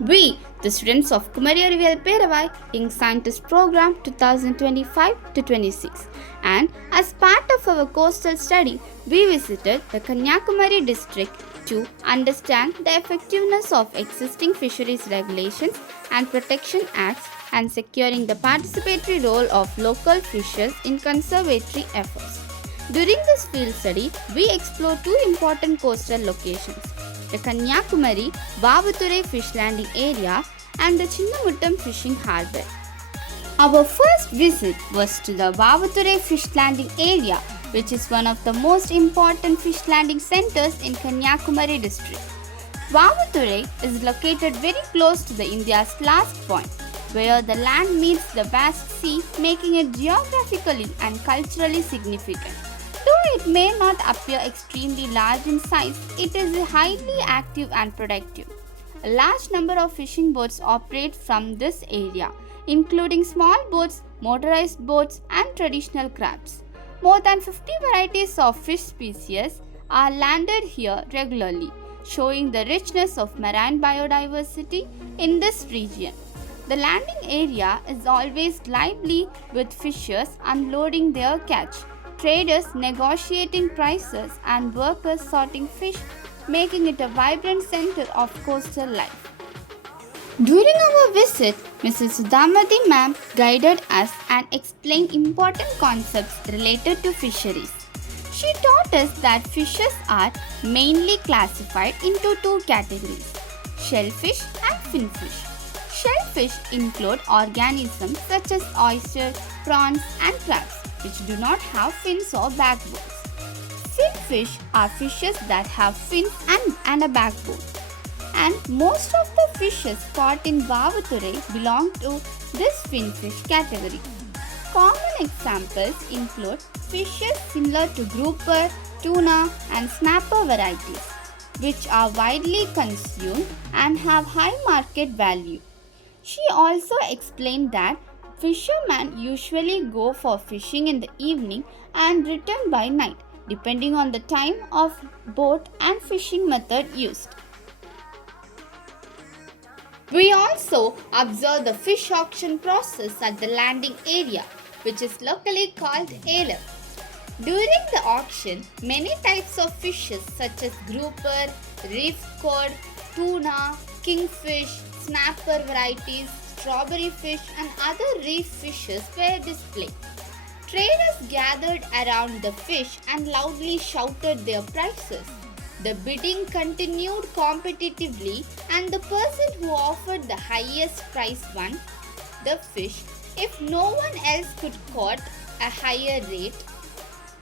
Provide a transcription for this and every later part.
We, the students of Kumari Arivial Peravai Young Scientist Program 2025 to 26, and as part of our coastal study, we visited the Kanyakumari district to understand the effectiveness of existing fisheries regulations and protection acts and securing the participatory role of local fishers in conservatory efforts. During this field study, we explored two important coastal locations, the Kanyakumari Vavuturai fish landing area and the Chinnamuttam fishing harbour. Our first visit was to the Vavuturai fish landing area, which is one of the most important fish landing centers in Kanyakumari district. Vavuturai is located very close to the India's last point, where the land meets the vast sea, making it geographically and culturally significant. Though it may not appear extremely large in size, it is highly active and productive. A large number of fishing boats operate from this area, including small boats, motorized boats, and traditional crafts. More than 50 varieties of fish species are landed here regularly, showing the richness of marine biodiversity in this region. The landing area is always lively with fishers unloading their catch, traders negotiating prices, and workers sorting fish, making it a vibrant center of coastal life. During our visit, Mrs. Sudhamati ma'am guided us and explained important concepts related to fisheries. She taught us that fishes are mainly classified into two categories, shellfish and finfish. Shellfish include organisms such as oysters, prawns, and crabs, which do not have fins or backbones. Finfish are fishes that have fins and a backbone. And most of the fishes caught in Vavuturai belong to this finfish category. Common examples include fishes similar to grouper, tuna, and snapper varieties, which are widely consumed and have high market value. She also explained that fishermen usually go for fishing in the evening and return by night, depending on the time of boat and fishing method used. We also observed the fish auction process at the landing area, which is locally called Alam. During the auction, many types of fishes such as grouper, reef cod, tuna, kingfish, snapper varieties, strawberry fish, and other reef fishes were displayed. Traders gathered around the fish and loudly shouted their prices. The bidding continued competitively, and the person who offered the highest price won the fish if no one else could quote a higher rate.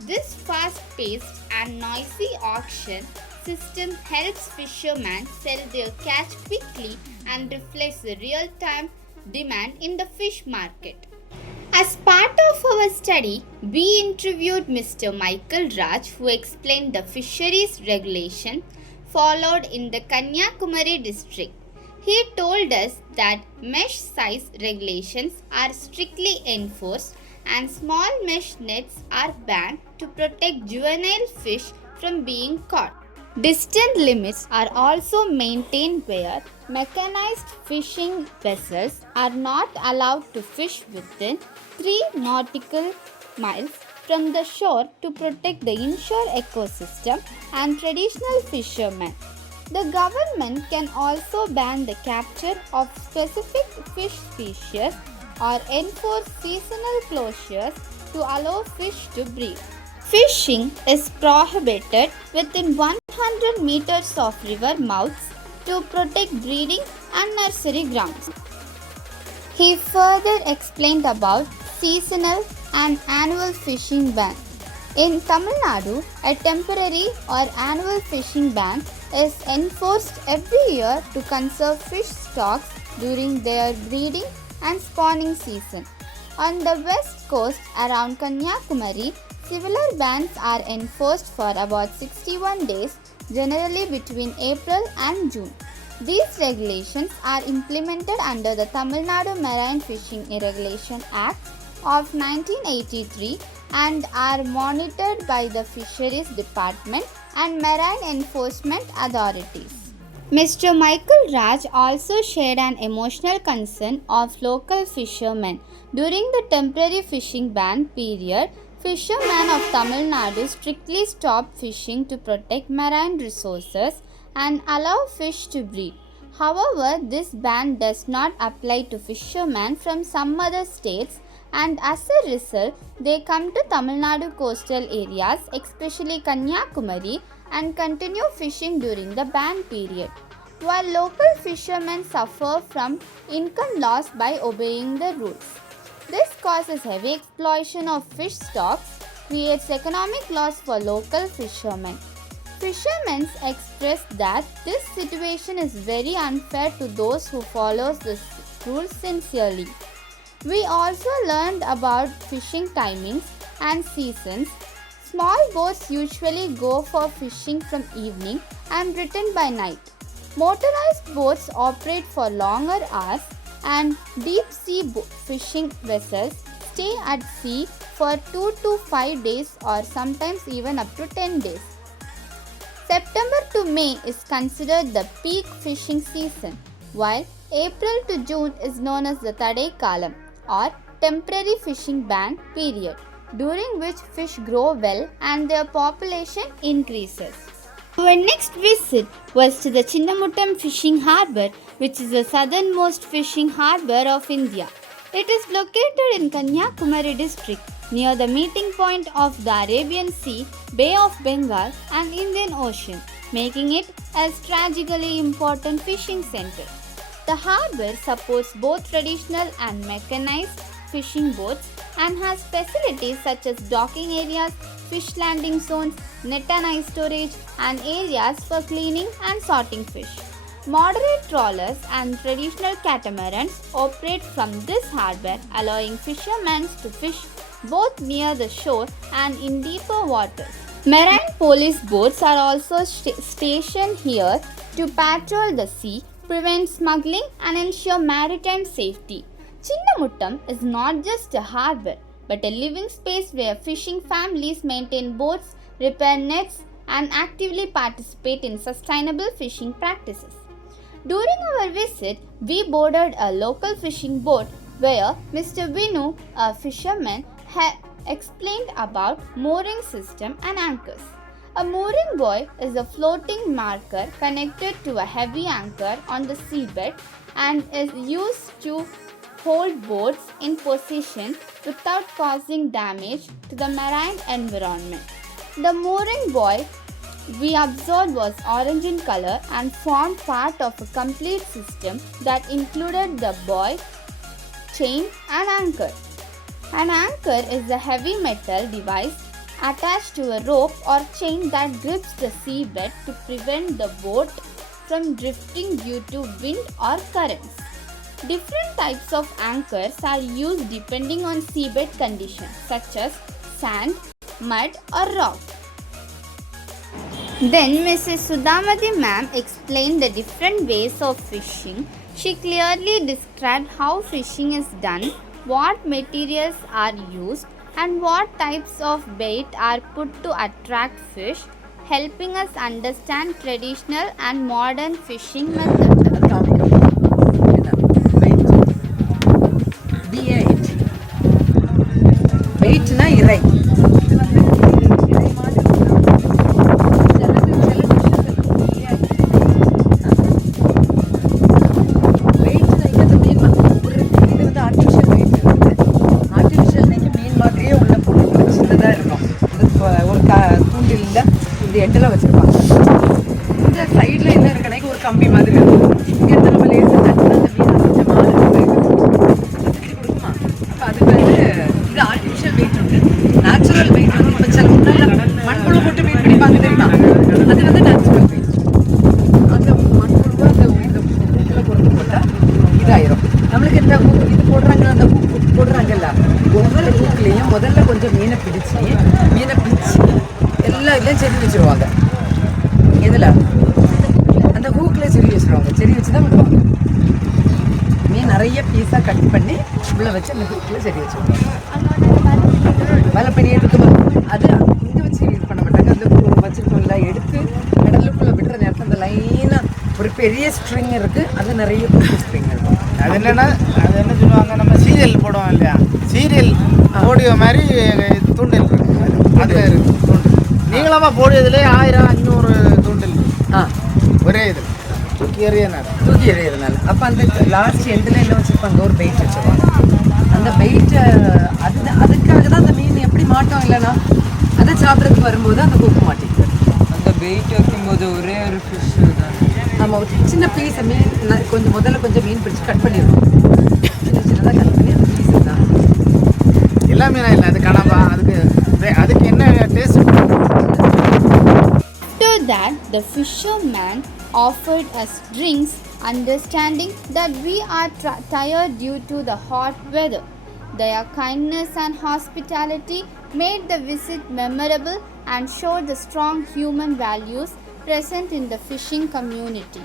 This fast-paced and noisy auction system helps fishermen sell their catch quickly and reflects the real-time demand in the fish market. As part of our study, we interviewed Mr. Michael Raj, who explained the fisheries regulation followed in the Kanyakumari district. He told us that mesh size regulations are strictly enforced and small mesh nets are banned to protect juvenile fish from being caught. Distance limits are also maintained where mechanized fishing vessels are not allowed to fish within 3 nautical miles from the shore to protect the inshore ecosystem and traditional fishermen. The government can also ban the capture of specific fish species or enforce seasonal closures to allow fish to breed. Fishing is prohibited within 100 meters of river mouths to protect breeding and nursery grounds. He further explained about seasonal and annual fishing ban. In Tamil Nadu, a temporary or annual fishing ban is enforced every year to conserve fish stocks during their breeding and spawning season. On the west coast around Kanyakumari, similar bans are enforced for about 61 days, generally between April and June. These regulations are implemented under the Tamil Nadu Marine Fishing Regulation Act of 1983 and are monitored by the Fisheries Department and Marine Enforcement Authorities. Mr. Michael Raj also shared an emotional concern of local fishermen. During the temporary fishing ban period, fishermen of Tamil Nadu strictly stopped fishing to protect marine resources and allow fish to breed. However, this ban does not apply to fishermen from some other states, and as a result, they come to Tamil Nadu coastal areas, especially Kanyakumari, and continue fishing during the ban period. While local fishermen suffer from income loss by obeying the rules. This causes heavy exploitation of fish stocks, creates economic loss for local fishermen. Fishermen express that this situation is very unfair to those who follow the rules sincerely. We also learned about fishing timings and seasons. Small boats usually go for fishing from evening and return by night. Motorized boats operate for longer hours and deep sea fishing vessels stay at sea for 2 to 5 days or sometimes even up to 10 days. September to May is considered the peak fishing season, while April to June is known as the Tadai Kalam or temporary fishing ban period, during which fish grow well and their population increases. Our next visit was to the Chinnamuttam fishing harbour, which is the southernmost fishing harbour of India. It is located in Kanyakumari district near the meeting point of the Arabian Sea, Bay of Bengal and Indian Ocean, making it a strategically important fishing centre. The harbour supports both traditional and mechanized fishing boats and has facilities such as docking areas, fish landing zones, net and ice storage, and areas for cleaning and sorting fish. Moderate trawlers and traditional catamarans operate from this harbour, allowing fishermen to fish both near the shore and in deeper waters. Marine police boats are also stationed here to patrol the sea, prevent smuggling, and ensure maritime safety. Chinnamuttam is not just a harbour but a living space where fishing families maintain boats, repair nets, and actively participate in sustainable fishing practices. During our visit, we boarded a local fishing boat where Mr. Vinu, a fisherman, explained about mooring system and anchors. A mooring buoy is a floating marker connected to a heavy anchor on the seabed and is used to hold boats in position without causing damage to the marine environment. The mooring buoy we observed was orange in color and formed part of a complete system that included the buoy, chain and anchor. An anchor is a heavy metal device attached to a rope or chain that grips the seabed to prevent the boat from drifting due to wind or currents. Different types of anchors are used depending on seabed conditions such as sand, mud or rock. Then Mrs. Sudhamati ma'am explained the different ways of fishing. She clearly described how fishing is done, what materials are used and what types of bait are put to attract fish, helping us understand traditional and modern fishing methods. வெயிட்னா இறை எண்டில் வச்சுருப்பாங்க. இந்த சைடில் என்ன இருக்கணைக்கு ஒரு கம்பி மாதிரி இருக்கும். இங்கே நம்ம லேசாக தட்டினா அந்த மீன் கொஞ்சம் மாறு கொடுக்குமா. அப்போ அதுக்கு இது ஆர்டிஃபிஷியல் வெயிட் உண்டு. நேச்சுரல் வெயிட் இப்போ சில முன்னாடி மண்புழு போட்டு மீன் பிடிப்பாங்க தெரியுமா, அது நேச்சுரல் வெயிட். அந்த மண்புழு அந்த இதில் பொறுத்து போட்டால் இதாயிரும். நம்மளுக்கு இந்த இது போடுறாங்க, அந்த போடுறாங்கல்ல, ஒவ்வொரு பூக்குலேயும் முதல்ல கொஞ்சம் மீனை பிடிச்சி எல்லா இதுலேயும் செடி வச்சுருவாங்க. இதில் அந்த ஹூக்கில் செடி வச்சுருவாங்க. செடி வச்சு தான் விடுவாங்க. மீன் நிறைய பீஸாக கட் பண்ணி உள்ளே வச்சு அந்த ஹூக்கில் செடி வச்சுருவாங்க. வலை பெரிய இருக்குமா, அது இங்கே வச்சு யூஸ் பண்ண மாட்டாங்க. அந்த வச்சுருக்கோம்ல, எடுத்து கடலுக்குள்ளே விடுற நேரத்தில் அந்த லைனாக ஒரு பெரிய ஸ்ட்ரிங் இருக்கு, அது நிறைய குட்டி ஸ்ட்ரிங் இருக்கும். அது என்னன்னா அது என்ன சொல்லுவாங்க, நம்ம சீரியல் போடுவோம் இல்லையா, சீரியல் போடியோ மாதிரி தூண்டில் இருக்கு, அதில் இருக்கு தூண்டில். நீளமாக போடியதுலேயே 1000 500 தூண்டில் ஒரே இது தூக்கி எறியறதுனால. அப்போ அந்த லாஸ்ட் எண்டில் என்ன வச்சுருப்பாங்க, ஒரு பெயிட் வச்சுருவாங்க. அந்த பெயிட்டை அதுக்காக தான் அந்த மீன் எப்படி மாட்டோம் இல்லைன்னா அதை சாப்பிட்றதுக்கு வரும்போது அந்த கொக்கு மாட்டிக்குது. அந்த வெயிட் வைக்கும்போது ஒரே ஒரு ஃபிஷ் தான். நம்ம ஒரு சின்ன பீஸை மீன் முதல்ல கொஞ்சம் மீன் பிடிச்சி கட் பண்ணிடுவோம். சின்னதாக கட் பண்ணி அந்த பீஸு தான் எல்லா மீனா இல்லை, அது கனவா, அதுக்கு என்ன taste. After that, the fisherman offered us drinks, understanding that we are tired due to the hot weather. Their kindness and hospitality made the visit memorable and showed the strong human values present in the fishing community.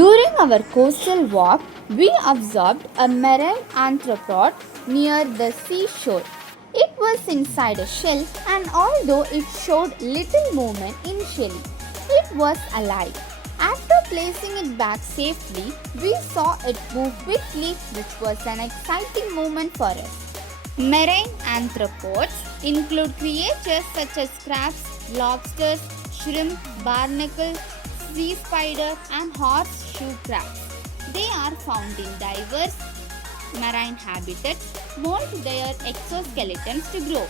During our coastal walk, we observed a marine arthropod near the seashore. It was inside a shell, and although it showed little movement initially, it was alive. After placing it back safely, we saw it move quickly, which was an exciting moment for us. Marine arthropods include creatures such as crabs, lobsters, shrimp, barnacle, sea spider, and horseshoe crabs. They are found in diverse marine habitats, mold their exoskeletons to grow,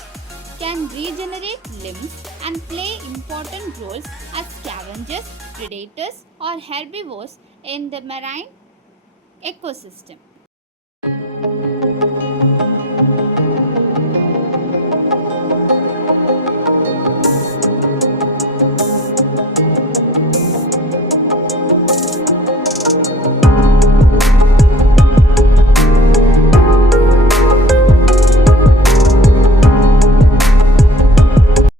can regenerate limbs, and play important roles as scavengers, predators, or herbivores in the marine ecosystem.